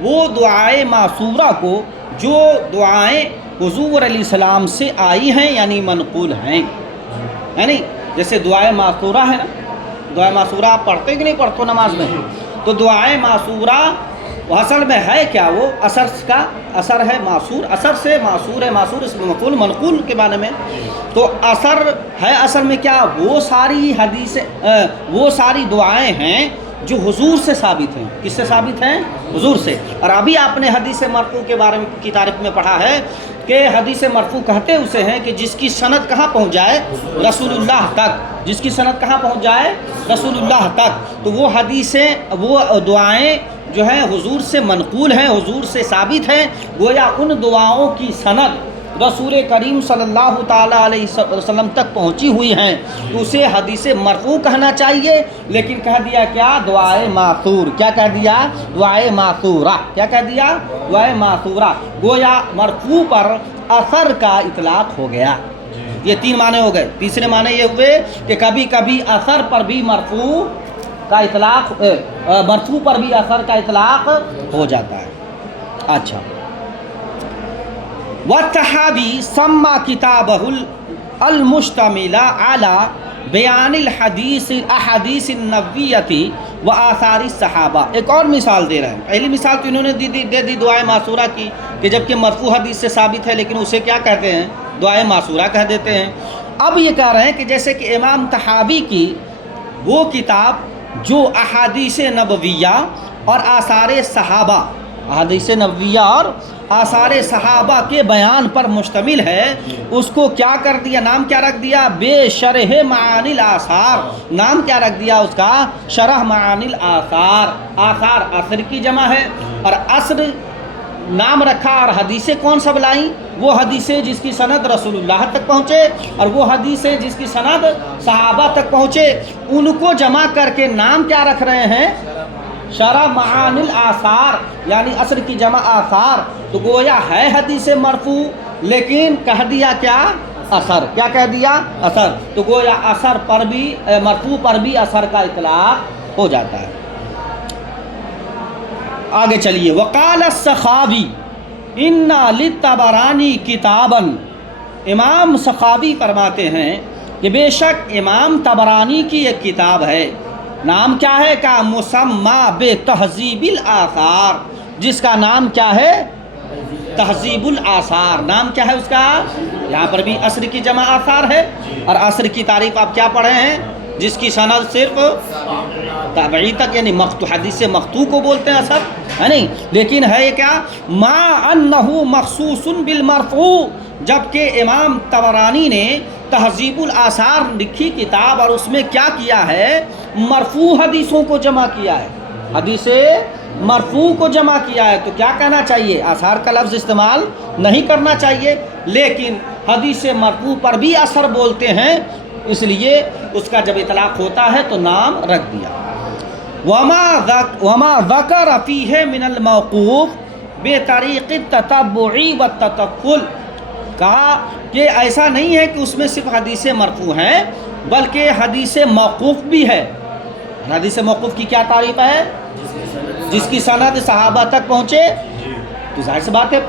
وہ دعائے معصورہ کو جو دعائیں حضور علیہ السلام سے آئی ہیں یعنی منقول ہیں، یعنی جیسے دعائے معصورہ ہے نا، دعائے معصورہ آپ پڑھتے کہ نہیں پڑھتے نماز میں؟ تو دعائے معصورہ وہ اصل میں ہے کیا؟ وہ اثر کا اثر ہے، معصور اثر سے معصور ہے، معصور اس میں مقول منقول کے معنی میں، تو اثر ہے اصل میں کیا؟ وہ ساری حدیث وہ ساری دعائیں ہیں جو حضور سے ثابت ہیں۔ کس سے ثابت ہیں؟ حضور سے۔ اور ابھی آپ نے حدیث مرفوع کے بارے میں کی تعریف میں پڑھا ہے کہ حدیث مرفوع کہتے اسے ہیں کہ جس کی سند کہاں پہنچ جائے؟ رسول اللہ تک۔ جس کی سند کہاں پہنچ جائے؟ رسول اللہ تک۔ تو وہ حدیثیں، وہ دعائیں جو ہیں حضور سے منقول ہیں، حضور سے ثابت ہیں، گویا ان دعاؤں کی سند رسول کریم صلی اللہ تعالیٰ علیہ وسلم تک پہنچی ہوئی ہیں، تو اسے حدیث مرفوع کہنا چاہیے، لیکن کہہ دیا کیا؟ دعائے معصور۔ کیا کہہ دیا؟ دعائے معصورہ۔ کیا کہہ دیا؟ دعائے معصورہ۔ گویا مرفوع پر اثر کا اطلاق ہو گیا۔ یہ تین معنی ہو گئے۔ تیسرے معنی یہ ہوئے کہ کبھی کبھی اثر پر بھی مرفوع کا اطلاق، مرفوع پر بھی اثر کا اطلاق ہو جاتا ہے۔ اچھا، والتحابی سما کتابہ المشتمل علی بیان الحدیث احادیث النبویۃ و آثار الصحابہ۔ ایک اور مثال دے رہے ہیں۔ پہلی مثال تو انہوں نے دے دی دعائے معصورہ کی، کہ جبکہ مرفوع حدیث سے ثابت ہے لیکن اسے کیا کہتے ہیں؟ دعائے معصورہ کہہ دیتے ہیں۔ اب یہ کہہ رہے ہیں کہ جیسے کہ امام طحاوی کی وہ کتاب جو احادیث نبویہ اور آثار صحابہ، احادیث نبویہ اور آثار صحابہ کے بیان پر مشتمل ہے، اس کو کیا کر دیا؟ نام کیا رکھ دیا؟ بے شرح معانی الآثار۔ نام کیا رکھ دیا اس کا؟ شرح معانی الآثار۔ آثار اثر کی جمع ہے، اور اثر نام رکھا، اور حدیثیں کون سا بلائیں؟ وہ حدیثیں جس کی سند رسول اللہ تک پہنچے، اور وہ حدیثیں جس کی سند صحابہ تک پہنچے، ان کو جمع کر کے نام کیا رکھ رہے ہیں؟ شرح معانی الآثار، یعنی اثر کی جمع آثار۔ تو گویا ہے حدیث مرفوع، لیکن کہہ دیا کیا؟ اثر۔ کیا کہہ دیا؟ اثر۔ تو گویا اثر پر بھی، مرفوع پر بھی اثر کا اطلاق ہو جاتا ہے۔ آگے چلیے، وقال السخاوی ان للطبرانی کتابا۔ امام سخاوی فرماتے ہیں کہ بے شک امام طبرانی کی ایک کتاب ہے، نام کیا ہے؟ کا مسمى بتہذیب الآثار، جس کا نام کیا ہے؟ تہذیب الآثار۔ نام کیا ہے اس کا؟ یہاں پر بھی اثر کی جمع آثار ہے، اور اثر کی تعریف آپ کیا پڑھے ہیں؟ جس کی سند صرف تابعی تک، یعنی حدیث مقطوع کو بولتے ہیں اثر، ہے نہیں؟ لیکن ہے کیا؟ ما انہ مخصوص بالمرفوع، جبکہ امام طبرانی نے تہذیب الآثار لکھی کتاب، اور اس میں کیا کیا ہے؟ مرفوع حدیثوں کو جمع کیا ہے، حدیث مرفوع کو جمع کیا ہے۔ تو کیا کہنا چاہیے؟ آثار کا لفظ استعمال نہیں کرنا چاہیے، لیکن حدیث مرفوع پر بھی اثر بولتے ہیں، اس لیے اس کا جب اطلاق ہوتا ہے تو نام رکھ دیا۔ وما ذکر فیہ من الموقوف بطریق التتبع والتطفل، کہا کہ ایسا نہیں ہے کہ اس میں صرف حدیث مرفوع ہیں، بلکہ حدیث موقوف بھی ہے۔ حدیث موقوف کی کیا تعریف ہے؟ جس کی سند صحابہ تک پہنچے۔ تو ظاہر سی بات ہے،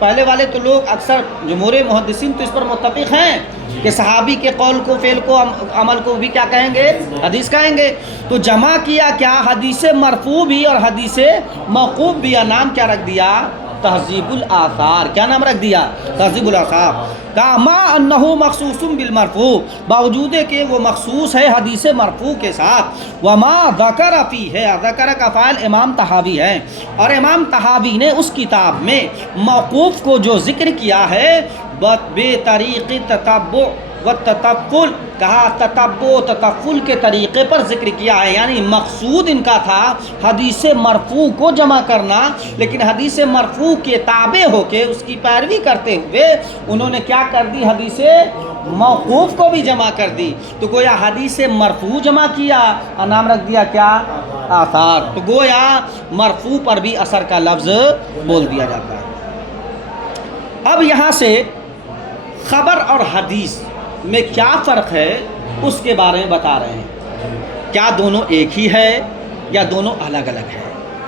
پہلے والے تو لوگ اکثر جمہور محدثین تو اس پر متفق ہیں کہ صحابی کے قول کو، فعل کو، عمل کو بھی کیا کہیں گے؟ حدیث کہیں گے۔ تو جمع کیا کیا؟ حدیث مرفوع بھی اور حدیث موقوف بھی، اور نام کیا رکھ دیا؟ تہذیب الآثار۔ کیا نام رکھ دیا؟ تہذیب الآثار۔ کہا ما انہ مخصوص بالمرفوع، باوجود کہ وہ مخصوص ہے حدیث مرفوع کے ساتھ۔ وما ذکر فیہ، ذکر کا فاعل امام طحاوی ہے، اور امام طحاوی نے اس کتاب میں موقوف کو جو ذکر کیا ہے بے طریق تتبع والتطفل، کہا تتبع تطفل کے طریقے پر ذکر کیا ہے، یعنی مقصود ان کا تھا حدیث مرفوع کو جمع کرنا، لیکن حدیث مرفوع کے تابع ہو کے اس کی پیروی کرتے ہوئے انہوں نے کیا کر دی؟ حدیث موقوف کو بھی جمع کر دی۔ تو گویا حدیث مرفوع جمع کیا اور نام رکھ دیا کیا؟ آثار۔ تو گویا مرفوع پر بھی اثر کا لفظ بول دیا جاتا ہے۔ اب یہاں سے خبر اور حدیث میں کیا فرق ہے اس کے بارے میں بتا رہے ہیں۔ کیا دونوں ایک ہی ہے یا دونوں الگ الگ ہے؟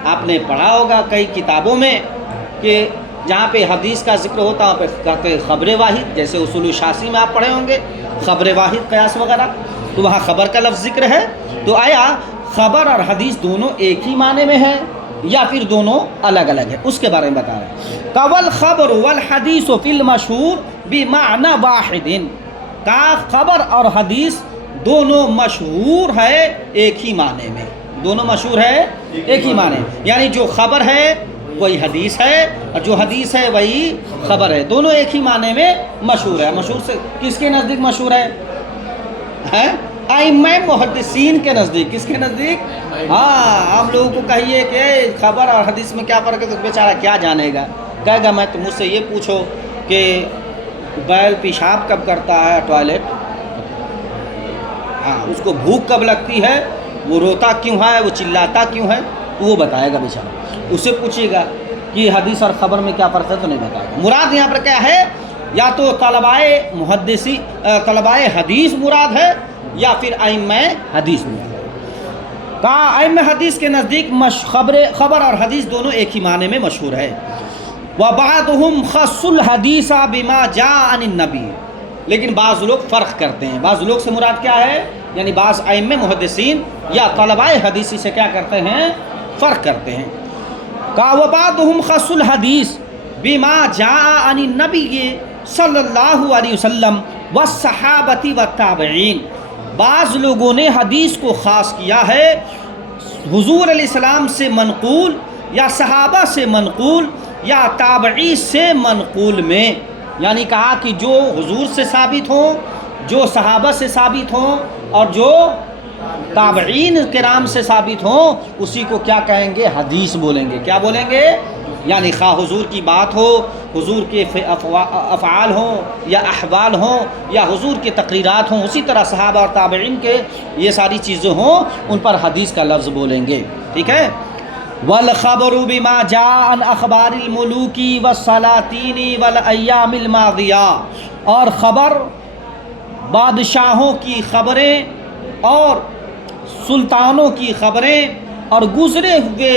آپ نے پڑھا ہوگا کئی کتابوں میں کہ جہاں پہ حدیث کا ذکر ہوتا ہے وہاں پہ کہتے ہیں خبر واحد، جیسے اصول شاسی میں آپ پڑھے ہوں گے خبر واحد قیاس وغیرہ، تو وہاں خبر کا لفظ ذکر ہے۔ تو آیا خبر اور حدیث دونوں ایک ہی معنی میں ہے یا پھر دونوں الگ الگ ہے، اس کے بارے میں بتا رہے ہیں۔ قول خبر والحدیث فی المشہور بمعنی واحد، کا خبر اور حدیث دونوں مشہور ہے ایک ہی معنی میں، دونوں مشہور ہے ایک ہی معنی، یعنی جو خبر ہے وہی حدیث ہے اور جو حدیث ہے وہی خبر ہے، دونوں ایک ہی معنی میں مشہور ہے۔ مشہور سے کس کے نزدیک مشہور ہے؟ ائمہ محدثین کے نزدیک۔ کس کے نزدیک؟ ہاں، ہم لوگوں کو کہیے کہ خبر اور حدیث میں کیا فرق ہے تو بیچارہ کیا جانے گا، کہے گا میں تو مجھ سے یہ پوچھو کہ بیل پیشاب کب کرتا ہے ٹوائلٹ، ہاں اس کو بھوک کب لگتی ہے، وہ روتا کیوں ہے، وہ چلاتا کیوں ہے، تو وہ بتائے گا بیچارہ۔ اس سے پوچھیے گا کہ حدیث اور خبر میں کیا فرق ہے تو نہیں بتائے گا۔ مراد یہاں پر کیا ہے؟ یا تو طلباء حدیث مراد ہے یا پھر ائمہ حدیث مراد ہے۔ کہا ائمہ حدیث کے نزدیک خبر اور حدیث دونوں ایک ہی معنی میں مشہور ہے۔ وَبَعْضُهُمْ خَصُّ الْحَدِيثَ بِمَا جَاءَ عَنِ النَّبِيِّ، لیکن بعض لوگ فرق کرتے ہیں۔ بعض لوگ سے مراد کیا ہے؟ یعنی بعض ائمہ محدثین یا طلباء حدیث سے کیا کرتے ہیں؟ فرق کرتے ہیں۔ کہا وَبَعْضُهُمْ خَصُّ الْحَدِيث بِمَا جَاءَ عَنِ النَّبِيِّ صلی اللہ علیہ وسلم والصحابۃ والتابعین، بعض لوگوں نے حدیث کو خاص کیا ہے حضور علیہ السلام سے منقول یا صحابہ سے منقول یا تابعی سے منقول میں، یعنی کہا کہ جو حضور سے ثابت ہوں، جو صحابہ سے ثابت ہوں اور جو تابعین کرام سے ثابت ہوں، اسی کو کیا کہیں گے؟ حدیث بولیں گے۔ کیا بولیں گے؟ یعنی خواہ حضور کی بات ہو، حضور کے افعال ہوں یا احوال ہوں یا حضور کے تقریرات ہوں، اسی طرح صحابہ اور تابعین کے یہ ساری چیزیں ہوں، ان پر حدیث کا لفظ بولیں گے، ٹھیک ہے۔ والخبر بما جاء عن اخبار الملوک والسلاطین والایام الماضیہ، اور خبر بادشاہوں کی خبریں اور سلطانوں کی خبریں اور گزرے ہوئے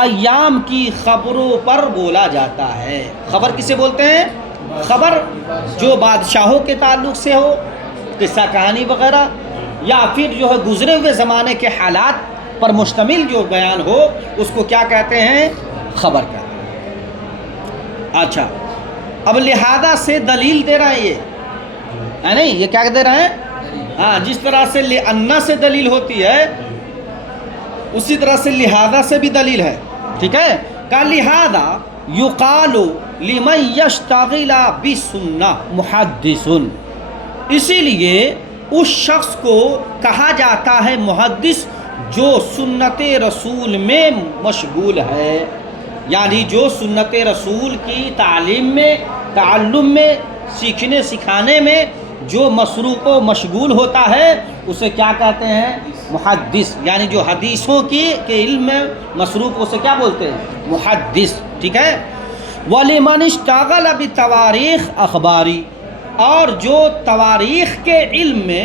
ایام کی خبروں پر بولا جاتا ہے۔ خبر کسے بولتے ہیں؟ خبر جو بادشاہوں کے تعلق سے ہو، قصہ کہانی وغیرہ، یا پھر جو ہے گزرے ہوئے زمانے کے حالات پر مشتمل جو بیان ہو، اس کو کیا کہتے ہیں؟ خبر کہتے ہیں۔ اچھا، اب لہذا سے دلیل دے رہے ہیں یہ، ہے نہیں؟ یہ کیا دے رہے ہیں؟ ہاں، جس طرح سے لأن سے دلیل ہوتی ہے اسی طرح سے لہذا سے بھی دلیل ہے، ٹھیک ہے۔ کہ لہذا یقال لمن یشتغل بسنہ محدث، اسی لیے اس شخص کو کہا جاتا ہے محدث جو سنت رسول میں مشغول ہے، یعنی جو سنت رسول کی تعلیم میں، تعلم میں، سیکھنے سکھانے میں جو مصروف و مشغول ہوتا ہے اسے کیا کہتے ہیں؟ محدث، یعنی جو حدیثوں کے علم میں مصروف، اسے کیا بولتے ہیں؟ محدث، ٹھیک ہے۔ وَلِمَنِ اشْتَغَلَ بِتَوَارِيخ اخباری، اور جو تواریخ کے علم میں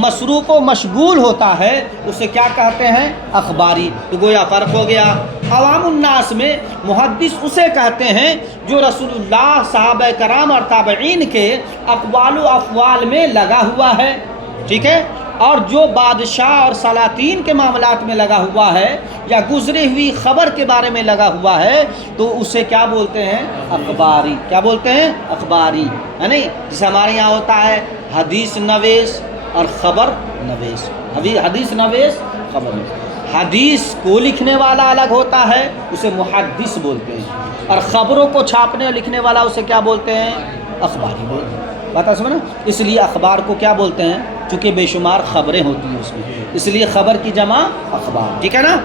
مصروف و مشغول ہوتا ہے اسے کیا کہتے ہیں؟ اخباری۔ تو گویا فرق ہو گیا۔ عوام الناس میں محدث اسے کہتے ہیں جو رسول اللہ، صحابہ کرام اور تابعین کے اقوال و افعال میں لگا ہوا ہے، ٹھیک ہے، اور جو بادشاہ اور سلاطین کے معاملات میں لگا ہوا ہے یا گزری ہوئی خبر کے بارے میں لگا ہوا ہے تو اسے کیا بولتے ہیں؟ اخباری۔ کیا بولتے ہیں؟ اخباری، ہے نہیں؟ جسے ہمارے یہاں ہوتا ہے حدیث نویس اور خبر نویس، حدیث نویس، خبر نویس۔ حدیث کو لکھنے والا الگ ہوتا ہے، اسے محدث بولتے ہیں، اور خبروں کو چھاپنے اور لکھنے والا اسے کیا بولتے ہیں؟ اخباری بولتے ہیں۔ بات سمجھنا؟ اس لیے اخبار کو کیا بولتے ہیں؟ چونکہ بے شمار خبریں ہوتی ہیں اس میں، اس لیے خبر کی جمع اخبار، ٹھیک ہے نا۔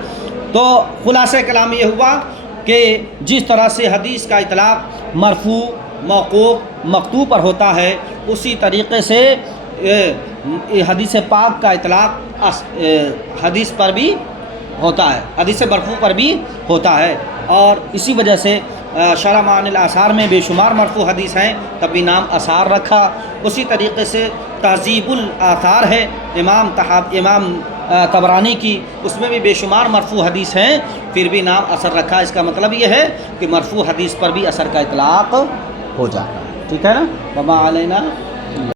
تو خلاصہ کلام یہ ہوا کہ جس طرح سے حدیث کا اطلاق مرفوع، موقوف، مقطوع پر ہوتا ہے، اسی طریقے سے حدیث پاک کا اطلاق حدیث پر بھی ہوتا ہے، حدیث مرفوع پر بھی ہوتا ہے، اور اسی وجہ سے شرح معانی الاثار میں بے شمار مرفوع حدیث ہیں، تب بھی نام اثار رکھا۔ اسی طریقے سے تہذیب الاثار ہے، امام طبرانی کی، اس میں بھی بے شمار مرفوع حدیث ہیں، پھر بھی نام اثر رکھا۔ اس کا مطلب یہ ہے کہ مرفوع حدیث پر بھی اثر کا اطلاق ہو جاتا ہے، ٹھیک ہے نا؟ وما علینا